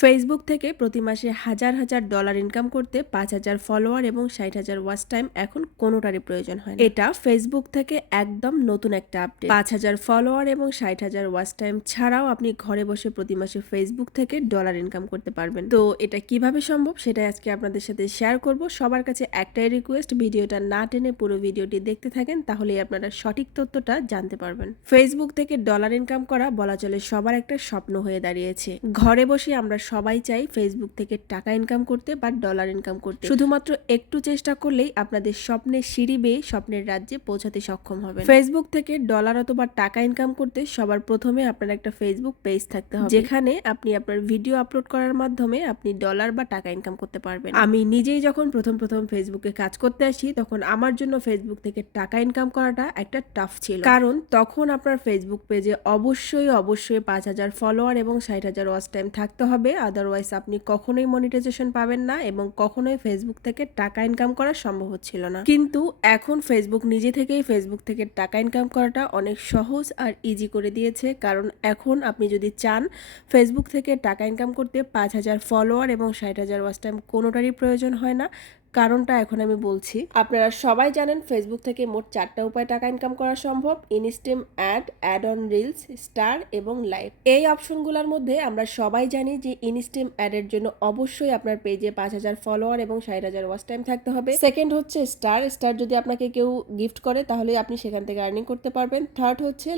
Facebook থেকে প্রতি মাসে হাজার হাজার ডলার ইনকাম করতে 5,000 ফলোয়ার এবং 60,000 ওয়াচ টাইম এখন কোনোটারই প্রয়োজন হয় না। এটা ফেসবুক থেকে একদম নতুন একটা আপডেট। 5,000 ফলোয়ার এবং 60,000 ওয়াচ টাইম ছাড়াও আপনি ঘরে বসে প্রতি মাসে ফেসবুক থেকে ডলার ইনকাম করতে পারবেন। তো এটা কিভাবে সম্ভব সেটাই আজকে আপনাদের সাথে শেয়ার করব। সবার কাছে একটাই রিকোয়েস্ট, ভিডিওটা না টেনে পুরো ভিডিওটি দেখতে থাকেন, তাহলেই আপনারা সঠিক তথ্যটা জানতে পারবেন। ফেসবুক থেকে ডলার ইনকাম করা বলা চলে সবার একটা স্বপ্ন হয়ে দাঁড়িয়েছে। ঘরে বসে আমরা সবাই চাই ফেসবুক থেকে টাকা ইনকাম করতে বা ডলার ইনকাম করতে। শুধুমাত্র একটু চেষ্টা করলেই আপনাদের স্বপ্নের সিঁড়ি বেয়ে স্বপ্নের রাজ্যে পৌঁছাতে সক্ষম হবেন। ফেসবুক থেকে ডলার অথবা টাকা ইনকাম করতে সবার প্রথমে আপনার একটা ফেসবুক পেজ থাকতে হবে, যেখানে আপনি আপনার ভিডিও আপলোড করার মাধ্যমে আপনি ডলার বা টাকা ইনকাম করতে পারবেন। আমি নিজেই যখন প্রথম ফেসবুকে কাজ করতে আসি, তখন আমার জন্য ফেসবুক থেকে টাকা ইনকাম করাটা একটা টাফ ছিল, কারণ তখন আপনার ফেসবুক পেজে অবশ্যই 5,000 ফলোয়ার এবং 60,000 ওয়াচ টাইম থাকতে হবে। আদারওয়াইজ আপনি কখনোই মনিটাইজেশন পাবেন না এবং কখনোই ফেসবুক থেকে টাকা ইনকাম করা সম্ভব হচ্ছিল না। কিন্তু এখন ফেসবুক নিজে থেকেই ফেসবুক থেকে টাকা ইনকাম করাটা অনেক সহজ আর ইজি করে দিয়েছে, কারণ এখন আপনি যদি চান ফেসবুক থেকে টাকা ইনকাম করতে 5,000 ফলোয়ার এবং 60,000 ওয়াচ টাইম কোনোটারই প্রয়োজন হয় না। কারণটা এখন আমি বলছি। আপনারা সবাই জানেন ফেসবুক থেকে মোট 4টা উপায় টাকা ইনকাম করা সম্ভব: instream ad, ad on reels, star এবং লাইভ। এই অপশনগুলোর মধ্যে আমরা সবাই জানি যে ইনস্ট্রিম অ্যাডের জন্য অবশ্যই আপনার পেজে 5,000 ফলোয়ার এবং 60,000 ওয়াচ টাইম থাকতে হবে। সেকেন্ড হচ্ছে স্টার যদি আপনাকে কেউ গিফট করে তাহলে আপনি সেখান থেকে আর্নিং করতে পারবেন। থার্ড হচ্ছে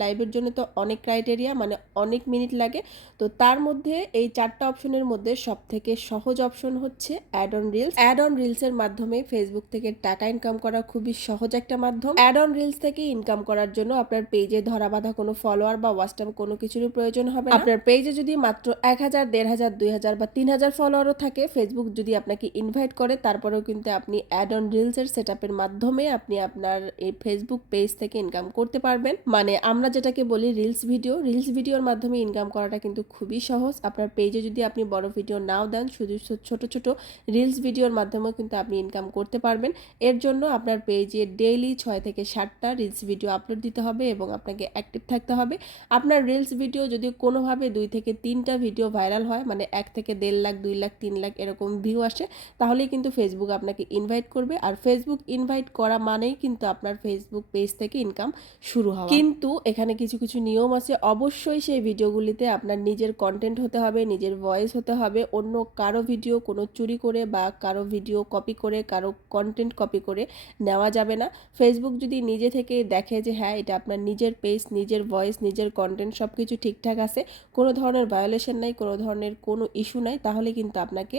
লাইভের জন্য তো অনেক ক্রাইটেরিয়া, মানে অনেক মিনিট লাগে। তো তার মধ্যে এই 4টা অপশনের মধ্যে সব থেকে সহজ অপশন হচ্ছে ad on reels. Ad on রিলসের মাধ্যমে ফেসবুক থেকে টাকা ইনকাম করা খুবই সহজ একটা মাধ্যম। অ্যাড অন রিলস থেকে ইনকাম করার জন্য আপনার পেজে ধরা বাঁধা কোনো ফলোয়ার বা ওয়াচ টাইম কোনো কিছুরই প্রয়োজন হবে না। আপনার পেজে যদি মাত্র 1,000, 1,500, 2,000 বা 3,000 ফলোয়ারও থাকে, ফেসবুক যদি আপনাকে ইনভাইট করে, তারপরেও কিন্তু আপনি অ্যাড অন রিলসের সেটআপের মাধ্যমে আপনি আপনার এই ফেসবুক পেজ থেকে ইনকাম করতে পারবেন। মানে আমরা যেটাকে বলি রিলস ভিডিওর মাধ্যমে ইনকাম করাটা কিন্তু খুবই সহজ। আপনার পেজে যদি আপনি বড় ভিডিও নাও দেন, শুধু ছোট ছোট রিলস ভিডিওর মাধ্যমে কিন্তু আপনি ইনকাম করতে পারবেন। এর জন্য আপনার পেজে ডেইলি 6 থেকে 7টা রিলস ভিডিও আপলোড দিতে হবে এবং আপনাকে অ্যাক্টিভ থাকতে হবে। আপনার রিলস ভিডিও যদি কোনোভাবে 2 থেকে 3টা ভিডিও ভাইরাল হয়, মানে 1 থেকে 1.5 লাখ, 2 লাখ, 3 লাখ এরকম ভিউ আসে, তাহলেই কিন্তু ফেসবুক আপনাকে ইনভাইট করবে। আর ফেসবুক ইনভাইট করা মানেই কিন্তু আপনার ফেসবুক পেজ থেকে ইনকাম শুরু হওয়া। কিন্তু এখানে কিছু কিছু নিয়ম আছে। অবশ্যই সেই ভিডিওগুলিতে আপনার নিজের কন্টেন্ট হতে হবে, নিজের ভয়েস হতে হবে। অন্য কারো ভিডিও কোনো চুরি করে বা কারো ভিডিও কপি করে, কারো কন্টেন্ট কপি করে নেওয়া যাবে না। ফেসবুক যদি নিজে থেকে দেখে যে হ্যাঁ, এটা আপনার নিজের পেজ, নিজের ভয়েস, নিজের কন্টেন্ট সব কিছু ঠিকঠাক আছে, কোনো ধরনের ভায়োলেশন নাই, কোনো ধরনের কোনো ইস্যু নাই, তাহলে কিন্তু আপনাকে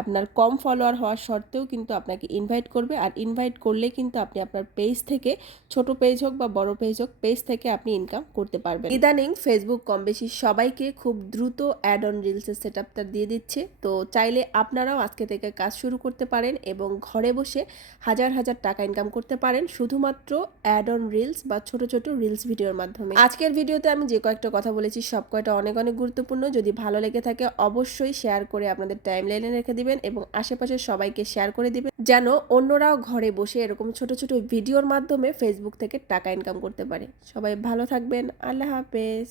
আপনার কম ফলোয়ার হওয়ার সত্ত্বেও কিন্তু আপনাকে ইনভাইট করবে। আর ইনভাইট করলে কিন্তু আপনি আপনার পেজ থেকে, ছোট পেজ হোক বা বড় পেজ হোক, পেজ থেকে আপনি ইনকাম করতে পারবেন। ইদানিং ফেসবুক কম বেশি সবাইকে খুব দ্রুত অ্যাড অন রিলসের সেটআপটা দিয়ে দিচ্ছে। তো চাইলে আপনারাও আজকে থেকে কাজ শুরু করতে পারেন এবং ঘরে বসে হাজার হাজার টাকা ইনকাম করতে পারেন শুধুমাত্র অ্যাড অন রিলস বা ছোট ছোট রিলস ভিডিওর মাধ্যমে। আজকের ভিডিওতে আমি যে কয়েকটা কথা বলেছি সব কয়টা অনেক অনেক গুরুত্বপূর্ণ। যদি ভালো লেগে থাকে অবশ্যই শেয়ার করে আপনাদের টাইমলাইনে রেখে দিবেন এবং আশেপাশের সবাইকে শেয়ার করে দিবেন, যেন অন্যরাও ঘরে বসে এরকম ছোট ছোট ভিডিওর মাধ্যমে ফেসবুক থেকে টাকা ইনকাম করতে পারে। সবাই ভালো থাকবেন। আল্লাহ হাফেজ।